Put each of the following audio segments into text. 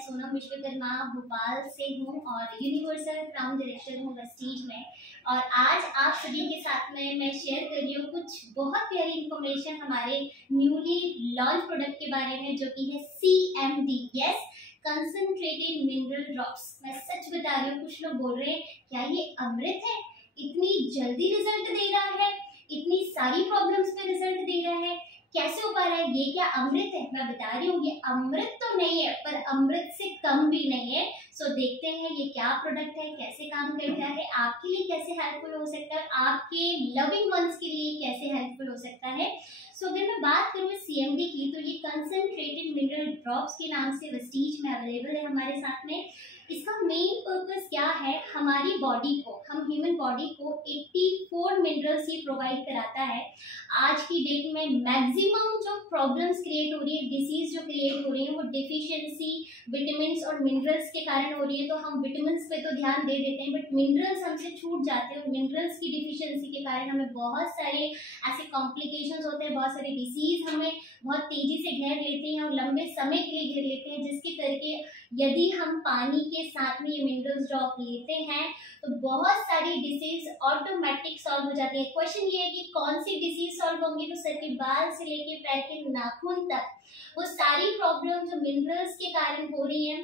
सोनम विश्वकर्मा भोपाल से हूँ और यूनिवर्सल क्राउन डायरेक्टर हूँ वेस्टीज में। और आज आप सभी के साथ में मैं शेयर कर रही हूँ कुछ बहुत प्यारी इंफॉर्मेशन हमारे न्यूली लॉन्च प्रोडक्ट के बारे में, जो कि है CMD, yes, concentrated mineral drops. मैं सच बता रही हूँ, कुछ लोग बोल रहे हैं क्या ये अमृत है, इतनी जल्दी रिजल्ट दे रहा है, इतनी सारी प्रॉब्लम्स पे रिजल्ट दे रहा है, कैसे हो पा रहा है, ये क्या अमृत है? मैं बता रही हूँ ये अमृत तो नहीं है, पर अमृत से कम भी नहीं है। सो देखते हैं ये क्या प्रोडक्ट है, कैसे काम करता है, आपके लिए कैसे हेल्पफुल हो सकता है, आपके लविंग वंस के लिए कैसे हेल्पफुल हो सकता है। सो अगर मैं बात करूँ CMD की, तो ये कंसंट्रेटेड मिनरल ड्रॉप्स के नाम से वेस्टीज में अवेलेबल है हमारे साथ में। इसका मेन पर्पस क्या है, हमारी बॉडी को, हम ह्यूमन बॉडी को 84 मिनरल्स ही प्रोवाइड कराता है। आज की डेट में मैक्सिमम जो प्रॉब्लम्स क्रिएट हो रही है, डिसीज जो क्रिएट हो रही है, वो डिफिशियंसी विटामिन्स और मिनरल्स के कारण हो रही है। तो हम विटामिन्स पे तो ध्यान दे देते हैं, बट मिनरल्स हमसे छूट जाते हैं और मिनरल्स की डिफिशियंसी के कारण हमें बहुत सारे ऐसे कॉम्प्लिकेशंस होते हैं, बहुत सारे डिसीज हमें बहुत तेजी से घेर लेते हैं और लंबे समय के लिए घेर लेते हैं, जिसके करके यदि हम पानी के साथ में ये मिनरल्स ड्रॉप लेते हैं तो बहुत सारी डिसीज ऑटोमेटिक सॉल्व हो जाती है। क्वेश्चन ये है कि कौन सी डिसीज सॉल्व होंगी, तो सर के बाल से लेके पैर के नाखून तक वो सारी प्रॉब्लम जो मिनरल्स के कारण हो रही है,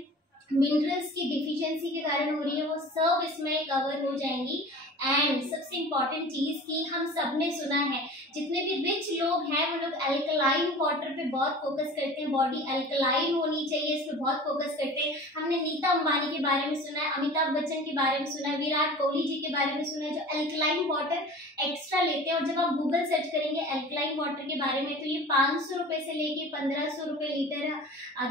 मिनरल्स की डिफिशियंसी के कारण हो रही है, वो सब इसमें कवर हो जाएंगी। एंड सबसे इम्पॉर्टेंट चीज की हम सब ने सुना है, जितने भी रिच लोग हैं वो लोग अल्कलाइन वाटर पे बहुत फोकस करते हैं, बॉडी अल्कलाइन होनी चाहिए, इस पे बहुत फोकस करते हैं। हमने नीता अंबानी के बारे में सुना है, अमिताभ बच्चन के बारे में सुना है, विराट कोहली जी के बारे में सुना है, जो अल्कलाइन वाटर एक्स्ट्रा लेते हैं। और जब आप गूगल सर्च करेंगे अल्कलाइन वाटर के बारे में, तो ये 500 रुपए से लेके 1500 रुपए लीटर,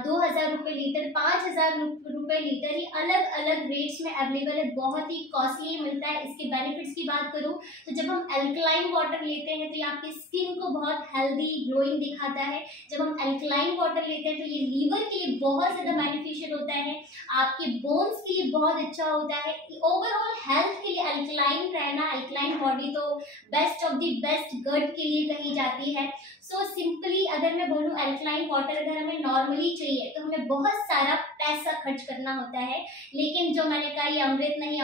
2000 रुपए लीटर, 5000 रुपए लीटर, ये अलग अलग रेट्स में अवेलेबल है, बहुत ही कॉस्टली मिलता है। इसके बेनिफिट्स की बात करूं तो जब हम अल्कलाइन वाटर लेते हैं तो ये आपकी स्किन को बहुत हेल्दी ग्लोइंग दिखाता है। जब हम अल्कलाइन वाटर लेते हैं तो ये लीवर के लिए बहुत ज्यादा बेनिफिशियल होता है, आपके बोन्स के लिए बहुत अच्छा होता है, ओवरऑल हेल्थ के लिए अल्कलाइन रहना, अल्कलाइन बॉडी तो बेस्ट ऑफ द बेस्ट गट के लिए कही जाती है। सो सिंपली अगर मैं बोलूँ अल्कलाइन वाटर अगर हमें नॉर्मली चाहिए तो हमें बहुत सारा पैसा खर्च करना होता है, लेकिन जो मैंने कहा ये अमृत नहीं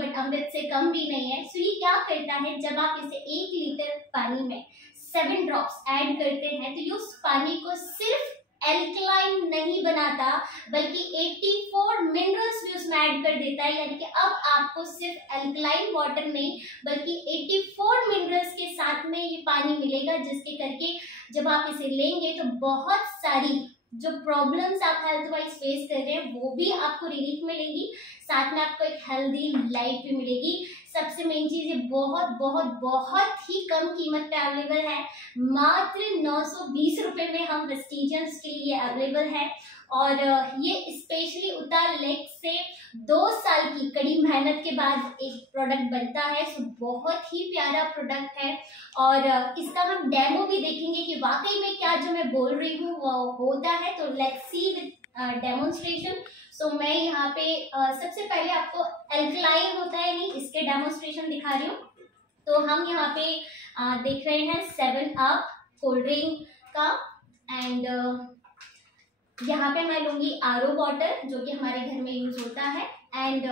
बट अमृत से कम भी नहीं है। सो ये क्या करता है, जब आप इसे 1 लीटर पानी में 7 ड्रॉप्स ऐड करते हैं तो ये उस पानी को सिर्फ एल्कलाइन नहीं बनाता बल्कि 84 मिनरल्स भी उसमें ऐड कर देता है। यानी कि अब आपको सिर्फ एल्कलाइन वाटर नहीं बल्कि 84 मिनरल्स के साथ में ये पानी मिलेगा, जिसके करके जब आप इसे लेंगे तो बहुत सारी जो प्रॉब्लम्स आप हेल्थ वाइज फेस कर रहे हैं वो भी आपको रिलीफ मिलेगी, साथ में आपको एक हेल्दी लाइफ भी मिलेगी। सबसे मेन चीज ये बहुत बहुत बहुत ही कम कीमत पे अवेलेबल है, मात्र 920 रुपए में हम वेस्टीजियंस के लिए अवेलेबल है। और ये स्पेशली उतार लेक से 2 साल की कड़ी मेहनत के बाद एक प्रोडक्ट बनता है। सो बहुत ही प्यारा प्रोडक्ट है और इसका हम डेमो भी देखेंगे कि वाकई में क्या जो मैं बोल रही हूँ वो होता है। तो लेट्स सी विद डेमोन्स्ट्रेशन। सो मैं यहाँ पे सबसे पहले आपको एल्कलाइन होता है नहीं, इसके डेमोन्स्ट्रेशन दिखा रही हूँ। तो हम यहाँ पे देख रहे हैं 7 अप कोल्ड ड्रिंक का, एंड यहाँ पे मैं लूंगी RO वाटर जो कि हमारे घर में यूज होता है, एंड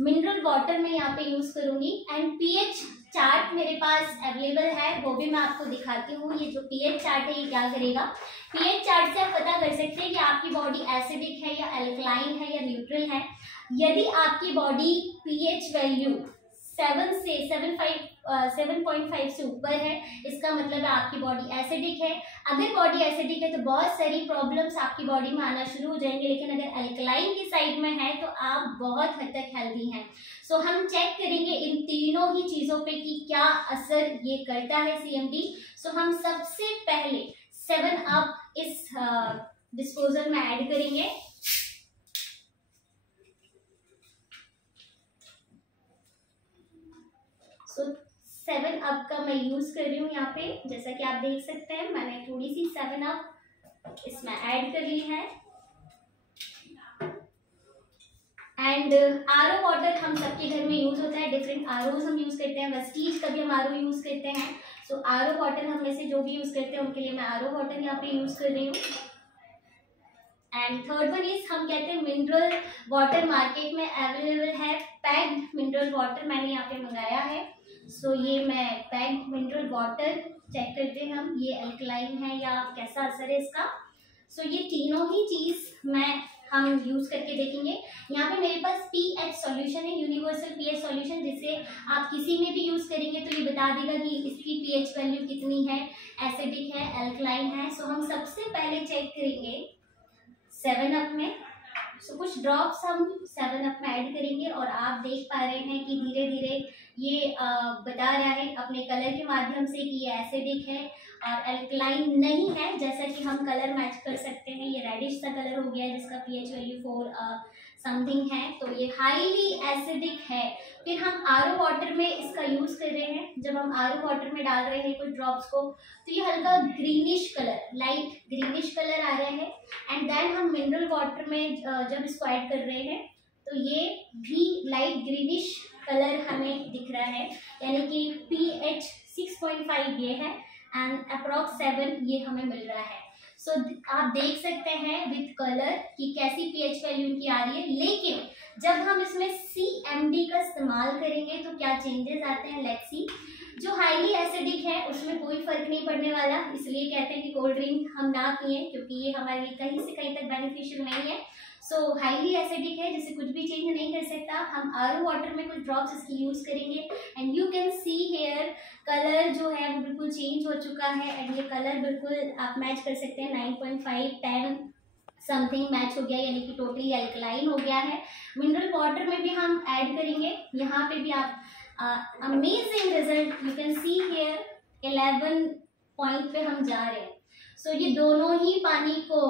मिनरल वाटर मैं यहाँ पे यूज करूंगी, एंड pH चार्ट मेरे पास अवेलेबल है, वो भी मैं आपको दिखाती हूँ। ये जो pH चार्ट है ये क्या करेगा, pH चार्ट से आप पता कर सकते हैं कि आपकी बॉडी एसिडिक है या अल्कलाइन है या न्यूट्रल है। यदि आपकी बॉडी pH वैल्यू 7.5 से ऊपर है, इसका मतलब है आपकी बॉडी एसिडिक है। अगर बॉडी एसिडिक है तो बहुत सारी प्रॉब्लम्स आपकी बॉडी में आना शुरू हो जाएंगे, लेकिन अगर अल्कलाइन की साइड में है तो आप बहुत हद तक हेल्दी हैं। सो हम चेक करेंगे इन तीनों ही चीज़ों पे कि क्या असर ये करता है CMD। सो हम सबसे पहले 7 अप इस डिस्पोजल में ऐड करेंगे। सो 7 अप का मैं यूज कर रही हूँ यहाँ पे, जैसा कि आप देख सकते हैं मैंने थोड़ी सी 7 अप इसमें ऐड कर ली है। एंड RO वाटर हम सबके घर में यूज होता है, डिफरेंट ROs हम यूज करते हैं, वेस्टीज का भी हम RO यूज करते हैं। सो RO वाटर हम में से जो भी यूज करते हैं उनके लिए मैं RO वाटर यहाँ पे यूज कर रही हूँ। एंड थर्ड वन इज हम कहते हैं मिनरल वाटर मार्केट में अवेलेबल है पैक्ड मिनरल वाटर, मैंने यहाँ पे मंगाया है। सो ये मैं पैक्ड मिनरल वाटर चेक करते हैं हम, ये अल्कलाइन है या कैसा असर है इसका। सो ये तीनों ही चीज़ हम यूज़ करके देखेंगे। यहाँ पे मेरे पास पीएच सॉल्यूशन है, यूनिवर्सल पीएच सॉल्यूशन, जिसे आप किसी में भी यूज़ करेंगे तो ये बता देगा कि इसकी पीएच वैल्यू कितनी है, एसिडिक है, अल्कलाइन है। सो हम सबसे पहले चेक करेंगे 7 अप में। सो कुछ ड्रॉप्स हम 7 अप में ऐड करेंगे और आप देख पा रहे हैं कि धीरे धीरे ये बता रहा है अपने कलर के माध्यम से कि ये एसिडिक है और अल्कलाइन नहीं है। जैसा कि हम कलर मैच कर सकते हैं, ये रेडिश सा कलर हो गया है जिसका पीएच वैल्यू 4 समथिंग है, तो ये हाईली एसिडिक है। फिर हम आरओ वाटर में इसका यूज़ कर रहे हैं। जब हम आरओ वाटर में डाल रहे हैं कुछ ड्रॉप्स को तो ये हल्का greenish colour, light greenish colour आ रहा है। एंड देन हम मिनरल वाटर में जब इसको ऐड कर रहे हैं तो ये भी लाइट ग्रीनिश कलर हमें दिख रहा है, यानी कि पीएच 6.5 ये है एंड अप्रॉक्स 7 ये हमें मिल रहा है। सो आप देख सकते हैं विद कलर कि कैसी पीएच वैल्यू की आ रही है। लेकिन जब हम इसमें CMD का इस्तेमाल करेंगे तो क्या चेंजेस आते हैं, लेट्स सी। जो हाईली एसिडिक है उसमें कोई फर्क नहीं पड़ने वाला, इसलिए कहते हैं कि कोल्ड ड्रिंक हम ना पिए क्योंकि ये हमारे लिए कहीं से कहीं तक बेनिफिशियल नहीं है। सो हाईली एसिडिक है जिसे कुछ भी चेंज नहीं कर सकता। हम आरओ वाटर में कुछ ड्रॉप्स इसकी यूज़ करेंगे and you can see hair colour जो है वो बिल्कुल चेंज हो चुका है। एंड ये कलर बिल्कुल आप मैच कर सकते हैं, 9.5 10 समथिंग मैच हो गया, यानी कि टोटली अल्कलाइन हो गया है। मिनरल वाटर में भी हम ऐड करेंगे, यहाँ पे भी आप amazing result you can see here 11 point पे हम जा रहे हैं। सो ये दोनों ही पानी को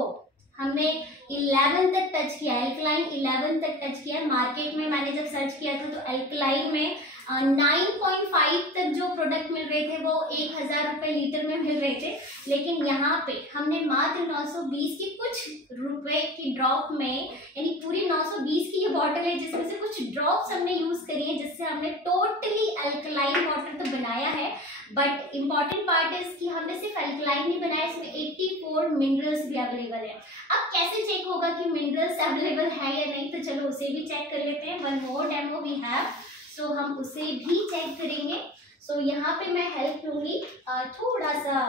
हमने 11 तक टच किया, अल्कलाइन 11 तक टच किया। मार्केट में मैंने जब सर्च किया था तो अल्कलाइन में 9.5 तक जो प्रोडक्ट मिल रहे थे वो 1000 रुपये लीटर में मिल रहे थे, लेकिन यहाँ पे हमने मात्र 920 की कुछ रुपए की ड्रॉप में, यानी पूरी 920 की ये बॉटल है जिसमें से कुछ ड्रॉप्स हमने यूज करी है, जिससे हमने टोटली अल्कलाइन वाटर तो बनाया है। बट इम्पॉर्टेंट पार्ट इज कि हमने सिर्फ अल्कलाइन नहीं बनाया, इसमें 84 मिनरल्स भी अवेलेबल है। अब कैसे चेक होगा कि मिनरल्स अवेलेबल है या नहीं, तो चलो उसे भी चेक कर लेते हैं। One more demo we have, so हम उसे भी चेक करेंगे। सो यहाँ पे मैं हेल्प लूंगी थोड़ा सा,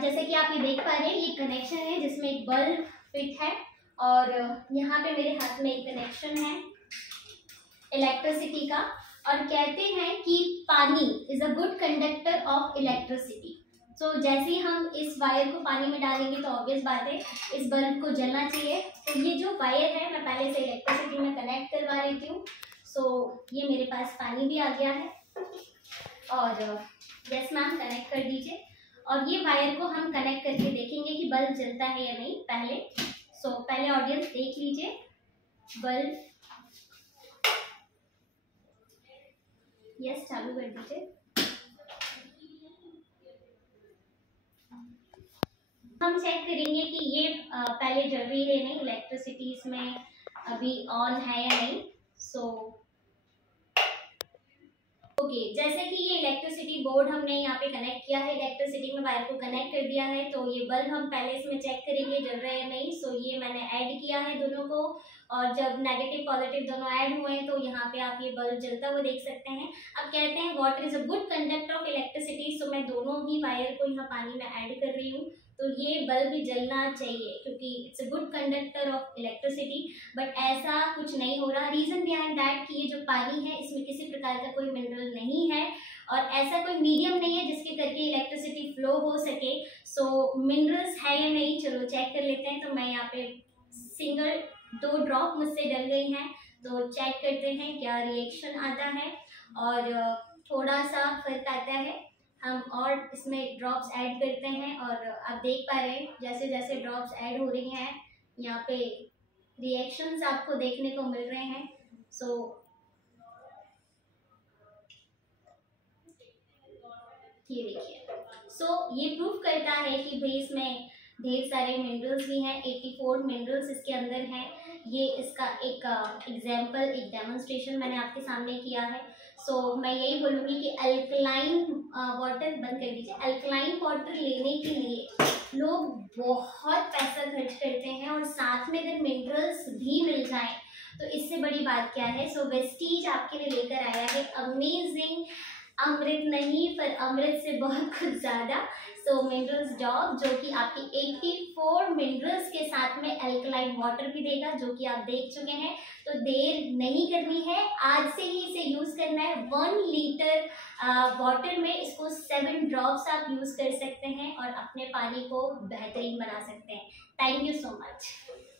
जैसे कि आप ये देख पा रहे हैं, ये कनेक्शन है जिसमें एक बल्ब फिट है और यहाँ पे मेरे हाथ में एक कनेक्शन है इलेक्ट्रिसिटी का, और कहते हैं कि pani is a good conductor of electricity. So जैसे ही हम इस वायर को पानी में डालेंगे तो ऑब्वियस बात है इस बल्ब को जलना चाहिए। तो ये जो वायर है मैं पहले से इलेक्ट्रिसिटी में कनेक्ट करवा रही हूँ। सो ये मेरे पास पानी भी आ गया है और यस मैम कनेक्ट कर दीजिए। और ये वायर को हम कनेक्ट करके देखेंगे कि बल्ब जलता है या नहीं पहले। सो पहले ऑडियंस देख लीजिए, बल्ब यस चालू कर दीजिए। हम चेक करेंगे कि ये पहले जल रही है नहीं, इलेक्ट्रिसिटी इसमें अभी ऑन है या नहीं। सो ओके, जैसे कि ये इलेक्ट्रिसिटी बोर्ड हमने यहाँ पे कनेक्ट किया है, इलेक्ट्रिसिटी में वायर को कनेक्ट कर दिया है, तो ये बल्ब हम पहले इसमें चेक करेंगे जल रहा है या नहीं। सो ये मैंने ऐड किया है दोनों को, और जब नेगेटिव पॉजिटिव दोनों ऐड हुए तो यहाँ पे आप ये बल्ब जलता हुआ देख सकते हैं। अब कहते हैं water is a good conductor of electricity, so मैं दोनों ही वायर को यहाँ पानी में ऐड कर रही हूँ, तो ये बल्ब भी जलना चाहिए क्योंकि it's a good conductor of electricity. But ऐसा कुछ नहीं हो रहा। रीजन बिहाइंड दैट कि ये जो पानी है इसमें किसी प्रकार का कोई मिनरल नहीं है और ऐसा कोई मीडियम नहीं है जिसके करके इलेक्ट्रिसिटी फ्लो हो सके। सो मिनरल्स है या नहीं चलो चेक कर लेते हैं। तो मैं यहाँ पे सिंगल 2 ड्रॉप मुझसे डल गई हैं, तो चेक करते हैं क्या रिएक्शन आता है। और थोड़ा सा फर्क आता है, हम और इसमें ड्रॉप्स ऐड करते हैं और आप देख पा रहे हैं जैसे जैसे ड्रॉप्स ऐड हो रही हैं यहाँ पे रिएक्शंस आपको देखने को मिल रहे हैं। सो ये देखिए, सो ये प्रूफ करता है कि भाई इसमें ढेर सारे मिनरल्स भी हैं, 84 मिनरल्स इसके अंदर हैं। ये इसका एक एग्जाम्पल, एक डेमोन्स्ट्रेशन मैंने आपके सामने किया है। सो मैं यही बोलूँगी कि अल्कलाइन वाटर बंद कर दीजिए। अल्कलाइन वाटर लेने के लिए लोग बहुत पैसा खर्च करते हैं और साथ में अगर मिनरल्स भी मिल जाएं तो इससे बड़ी बात क्या है। सो वेस्टीज आपके लिए लेकर आया है अमेजिंग, अमृत नहीं पर अमृत से बहुत कुछ ज़्यादा। सो मिनरल्स ड्रॉप जो कि आपकी 84 मिनरल्स के साथ में अल्कलाइन वाटर भी देगा, जो कि आप देख चुके हैं। तो देर नहीं करनी है, आज से ही इसे यूज़ करना है। 1 लीटर वाटर में इसको 7 ड्रॉप्स आप यूज़ कर सकते हैं और अपने पानी को बेहतरीन बना सकते हैं। Thank you so much.